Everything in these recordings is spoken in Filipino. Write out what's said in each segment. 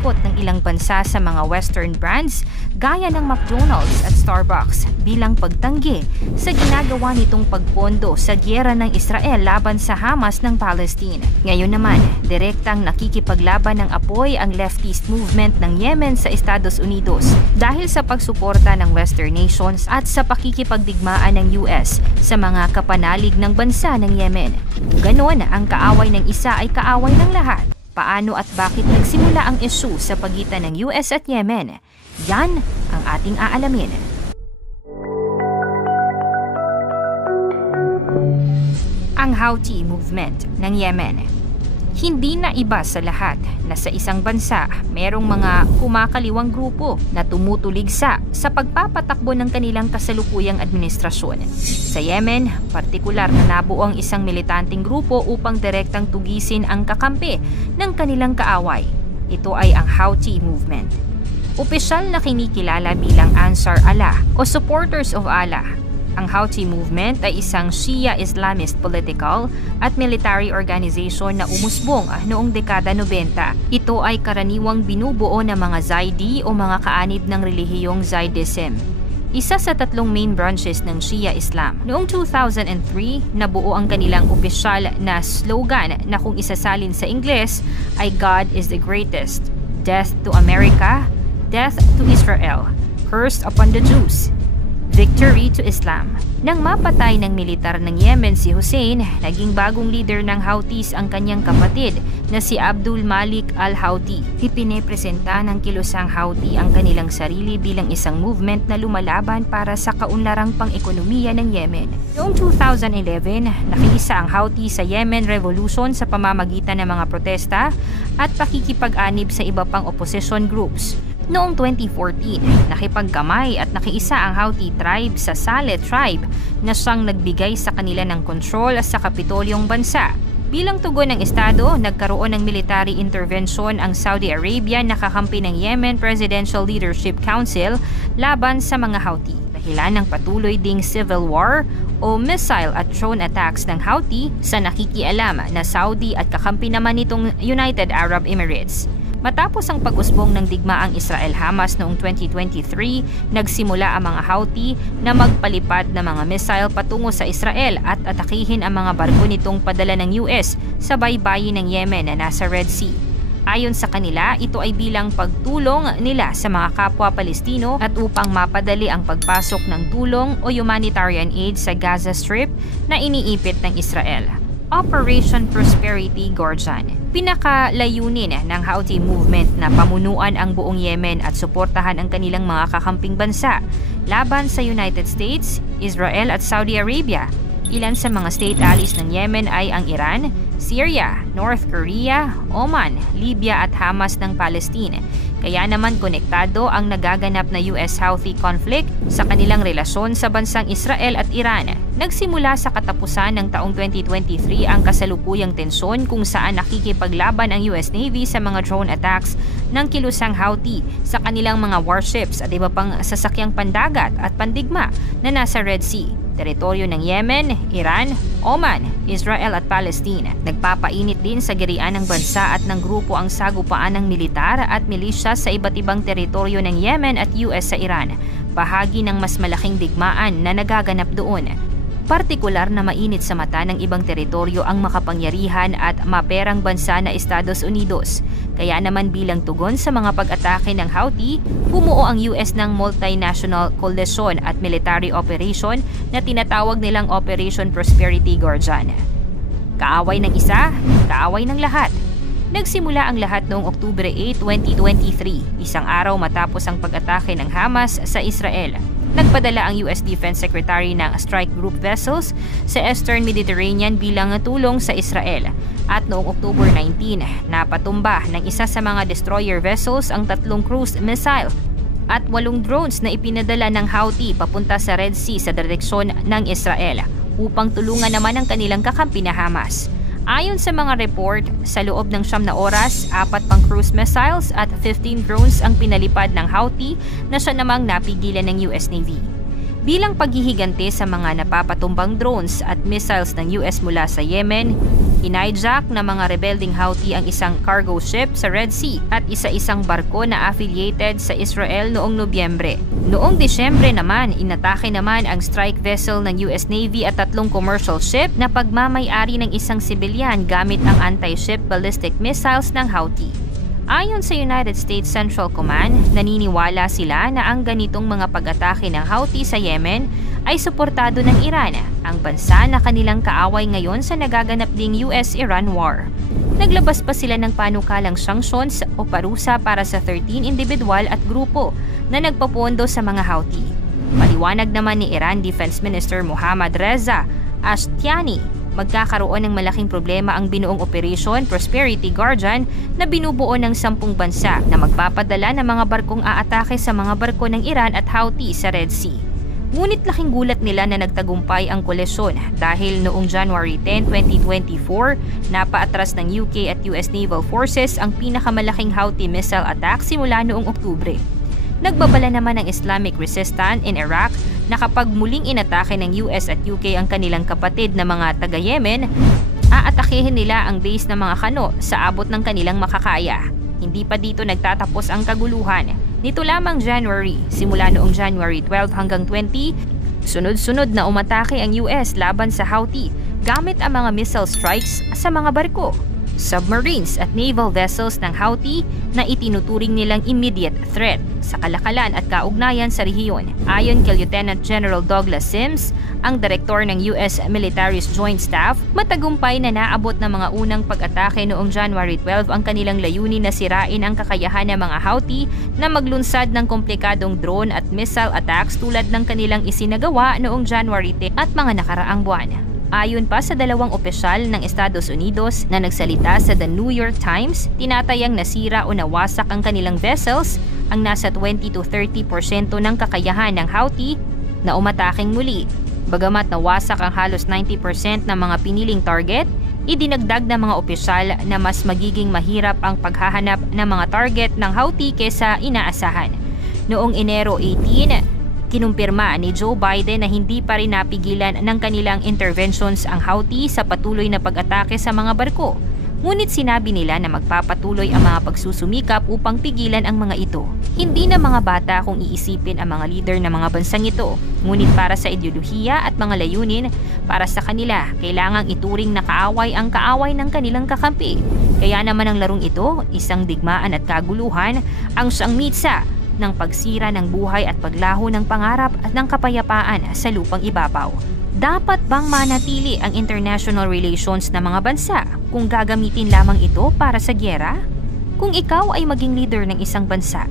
pagtakot ng ilang bansa sa mga Western brands gaya ng McDonald's at Starbucks bilang pagtanggi sa ginagawa nitong pagpondo sa giyera ng Israel laban sa Hamas ng Palestine. Ngayon naman, direktang nakikipaglaban ng apoy ang leftist movement ng Yemen sa Estados Unidos dahil sa pagsuporta ng Western nations at sa pakikipagdigmaan ng US sa mga kapanalig ng bansa ng Yemen. Ganon, ang kaaway ng isa ay kaaway ng lahat. Paano at bakit nagsimula ang issue sa pagitan ng US at Yemen? Yan ang ating aalamin. Ang Houthi movement ng Yemen. Hindi na iba sa lahat na sa isang bansa merong mga kumakaliwang grupo na tumutuligsa sa pagpapatakbo ng kanilang kasalukuyang administrasyon. Sa Yemen, partikular na nabuo ang isang militanteng grupo upang direktang tugisin ang kakampi ng kanilang kaaway. Ito ay ang Houthi movement. Opisyal na kinikilala bilang Ansar Allah o Supporters of Allah. Ang Houthi movement ay isang Shia Islamist political at military organization na umusbong noong dekada 90. Ito ay karaniwang binubuo ng mga Zaidi o mga kaanib ng relihiyong Zaidism. Isa sa tatlong main branches ng Shia Islam. Noong 2003, nabuo ang kanilang opisyal na slogan na kung isasalin sa Ingles ay God is the greatest, death to America, death to Israel, curse upon the Jews, victory to Islam. Nang mapatay ng militar ng Yemen si Hussein, naging bagong leader ng Houthis ang kanyang kapatid na si Abdul Malik al-Houthi. Ipinepresenta ng kilusang Houthi ang kanilang sarili bilang isang movement na lumalaban para sa kaunlarang pang-ekonomiya ng Yemen. Noong 2011, nakiisa ang Houthi sa Yemen Revolution sa pamamagitan ng mga protesta at pakikipag-anib sa iba pang opposition groups. Noong 2014, nakipagkamay at nakiisa ang Houthi tribe sa Saleh tribe na siyang nagbigay sa kanila ng kontrol sa kapitolyong bansa. Bilang tugon ng Estado, nagkaroon ng military intervention ang Saudi Arabia na kakampi ng Yemen Presidential Leadership Council laban sa mga Houthi. Dahilan ng patuloy ding civil war o missile at drone attacks ng Houthi sa nakikialam na Saudi at kakampi naman nitong United Arab Emirates. Matapos ang pag-usbong ng digmaang Israel-Hamas noong 2023, nagsimula ang mga Houthi na magpalipad ng mga missile patungo sa Israel at atakihin ang mga barko nitong padala ng US sa baybayin ng Yemen na nasa Red Sea. Ayon sa kanila, ito ay bilang pagtulong nila sa mga kapwa Palestino at upang mapadali ang pagpasok ng tulong o humanitarian aid sa Gaza Strip na iniipit ng Israel. Operation Prosperity Gorjan. Pinakalayunin ng Houthi movement na pamunuan ang buong Yemen at suportahan ang kanilang mga kakamping bansa laban sa United States, Israel at Saudi Arabia. Ilan sa mga state allies ng Yemen ay ang Iran, Syria, North Korea, Oman, Libya at Hamas ng Palestine. Kaya naman konektado ang nagaganap na US-Houthi conflict sa kanilang relasyon sa bansang Israel at Iran. Nagsimula sa katapusan ng taong 2023 ang kasalukuyang tensyon kung saan nakikipaglaban ang US Navy sa mga drone attacks ng kilusang Houthi sa kanilang mga warships at iba pang sasakyang pandagat at pandigma na nasa Red Sea. Teritoryo ng Yemen, Iran, Oman, Israel at Palestine. Nagpapainit din sa girian ng bansa at ng grupo ang sagupaan ng militar at milisya sa iba't ibang teritoryo ng Yemen at US sa Iran, bahagi ng mas malaking digmaan na nagaganap doon. Partikular na mainit sa mata ng ibang teritoryo ang makapangyarihan at maperang bansa na Estados Unidos. Kaya naman bilang tugon sa mga pag-atake ng Houthi, bumuo ang US ng multinational coalition at military operation na tinatawag nilang Operation Prosperity Gorjan. Kaaway ng isa, kaaway ng lahat. Nagsimula ang lahat noong Oktubre 8, 2023, isang araw matapos ang pag-atake ng Hamas sa Israel. Nagpadala ang US Defense Secretary ng strike group vessels sa Eastern Mediterranean bilang tulong sa Israel. At noong October 19, napatumba ng isa sa mga destroyer vessels ang 3 cruise missile at 8 drones na ipinadala ng Houthi papunta sa Red Sea sa direksyon ng Israel upang tulungan naman ang kanilang kakampi na Hamas. Ayon sa mga report, sa loob ng 9 na oras, 4 pang cruise missiles at 15 drones ang pinalipad ng Houthi na siya namang napigilan ng US Navy. Bilang paghihigante sa mga napapatumbang drones at missiles ng US mula sa Yemen, Hinijack ng mga rebelding Houthi ang isang cargo ship sa Red Sea at isa-isang barko na affiliated sa Israel noong Nobyembre. Noong Disyembre naman, inatake naman ang strike vessel ng US Navy at 3 commercial ship na pagmamay-ari ng isang sibilyan gamit ang anti-ship ballistic missiles ng Houthi. Ayon sa United States Central Command, naniniwala sila na ang ganitong mga pag-atake ng Houthi sa Yemen ay suportado ng Iran, ang bansa na kanilang kaaway ngayon sa nagaganap ding US-Iran war. Naglabas pa sila ng panukalang sanctions o parusa para sa 13 individual at grupo na nagpapondo sa mga Houthi. Paliwanag naman ni Iran Defense Minister Mohammad Reza Ashtiani, magkakaroon ng malaking problema ang binuong Operation Prosperity Guardian na binubuo ng 10 bansa na magpapadala ng mga barkong aatake sa mga barko ng Iran at Houthi sa Red Sea. Ngunit laking gulat nila na nagtagumpay ang koalisyon dahil noong January 10, 2024, napaatras ng UK at US Naval Forces ang pinakamalaking Houthi missile attack simula noong Oktubre. Nagbabala naman ang Islamic Resistance in Iraq na kapag muling inatake ng US at UK ang kanilang kapatid na mga taga-Yemen, aatakehin nila ang base ng mga kano sa abot ng kanilang makakaya. Hindi pa dito nagtatapos ang kaguluhan. Nito lamang January, simula noong January 12 hanggang 20, sunod-sunod na umatake ang US laban sa Houthi gamit ang mga missile strikes sa mga barko, submarines at naval vessels ng Houthi na itinuturing nilang immediate threat sa kalakalan at kaugnayan sa rehiyon. Ayon kay Lieutenant General Douglas Sims, ang direktor ng US Military's Joint Staff, matagumpay na naabot ng mga unang pag-atake noong January 12 ang kanilang layunin na sirain ang kakayahan ng mga Houthi na maglunsad ng komplikadong drone at missile attacks tulad ng kanilang isinagawa noong January 10 at mga nakaraang buwan. Ayon pa sa 2 opisyal ng Estados Unidos na nagsalita sa The New York Times, tinatayang nasira o nawasak ang kanilang vessels ang nasa 20 to 30% ng kakayahan ng Houthi na umataking muli. Bagamat nawasak ang halos 90% ng mga piniling target, idinagdag ng mga opisyal na mas magiging mahirap ang paghahanap ng mga target ng Houthi kesa inaasahan. Noong Enero 18, kinumpirma ni Joe Biden na hindi pa rin napigilan ng kanilang interventions ang Houthi sa patuloy na pag-atake sa mga barko. Ngunit sinabi nila na magpapatuloy ang mga pagsusumikap upang pigilan ang mga ito. Hindi na mga bata kung iisipin ang mga leader ng mga bansang ito. Ngunit para sa ideolohiya at mga layunin, para sa kanila, kailangang ituring na kaaway ang kaaway ng kanilang kakampi. Kaya naman ang larong ito, isang digmaan at kaguluhan, ang siyang mitsa ng pagsira ng buhay at paglaho ng pangarap at ng kapayapaan sa lupang ibabaw. Dapat bang manatili ang international relations ng mga bansa kung gagamitin lamang ito para sa gyera? Kung ikaw ay maging leader ng isang bansa,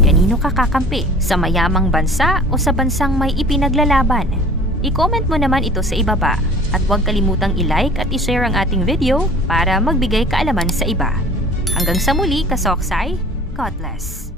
kanino ka kakampi? Sa mayamang bansa o sa bansang may ipinaglalaban? I-comment mo naman ito sa ibaba at huwag kalimutang i-like at i-share ang ating video para magbigay kaalaman sa iba. Hanggang sa muli, Kasoksay, God bless!